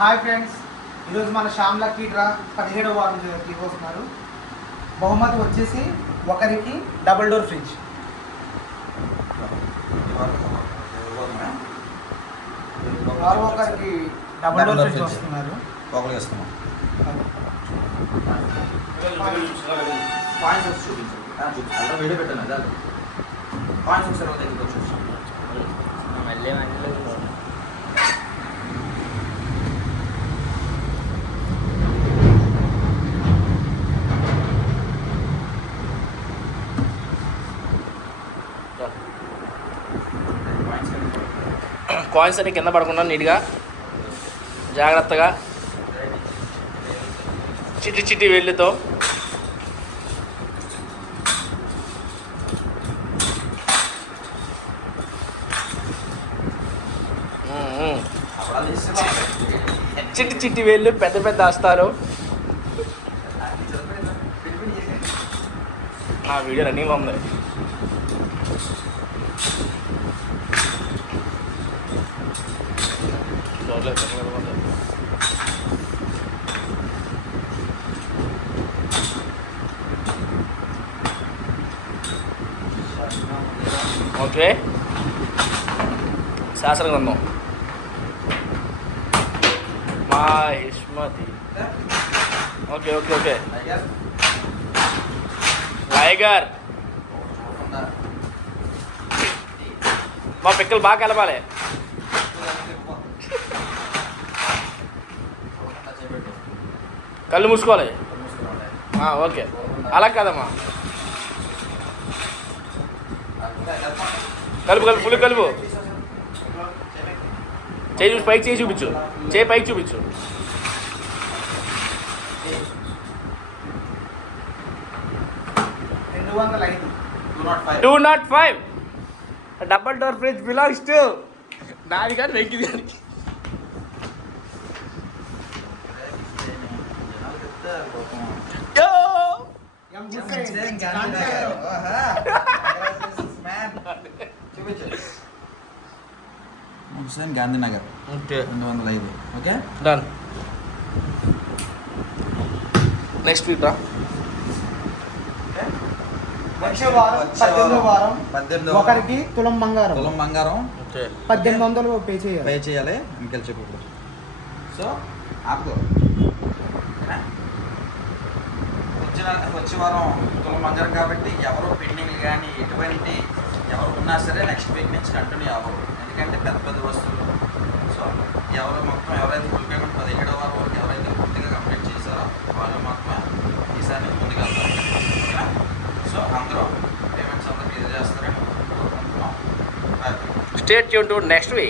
Hi friends, ఈరోజు మన Shyam lucky draw 17వ వారం తీసుకోస్తున్నారు. బహుమతి వచ్చేసి ఒకరికి డబుల్ డోర్ ఫ్రిడ్జ్. ఒకరికి డబుల్ డోర్ ఫ్రిడ్జ్ వస్తున్నారు. వీడియో పెట్టాను అదే పాయింట్స్ ఒకసారి దగ్గరికి వచ్చి మళ్ళీ కాయిన్స్ అన్ని కింద పడకుండా నీట్గా జాగ్రత్తగా చిట్టి చిట్టి వేళ్ళతో చిట్టి చిట్టి వేళ్ళు, పెద్ద పెద్ద హస్తాలు. నా వీడియో రన్నింగ్లో ఉంది. ఓకే, శాస్త్ర గ్రంథం మా ఇస్మతి. Okay okay okay tiger. మా పిక్కలు బాగా కలపాలి. కళ్ళు మూసుకోవాలి. ఓకే, అలా కాదమ్మా, కలుపు కలుపు ఫుల్ కలుపు. చేయి చూసి పైకి చేయి చూపించు, చేయి పైకి చూపించు. $205. Double door fridge belongs to నాది కానీ వెంకిది కానీ. Hussain Gandhinagar 205. Okay done. Next week రా. వచ్చే వారం 18వ వారం ఒకరికి తులం బంగారం 1800 పే చేయాలి. ఇంకెళ్ళి చెప్పు. సో ఆపుకో. వచ్చే వారం తులం బంగారం కాబట్టి ఎవరు పెండింగ్లు కానీ ఎటువంటి ఎవరు ఉన్నా సరే నెక్స్ట్ వీక్ నుంచి కంటిన్యూ అవ్వరు. ఎందుకంటే పెద్ద పెద్ద వస్తువులు. సో ఎవరైతే ఫుల్ పేమెంట్ 17వ వారం వరకు ఎవరైతే పూర్తిగా కంప్లీట్ చేశారో వాళ్ళు మాత్రమే ఈసారి ముందుకు వెళ్తారు. ఓకేనా? సో అందరూ పేమెంట్స్ అందరూ క్లియర్ చేస్తారని కోరుకుంటున్నాం. Stay tune to next week.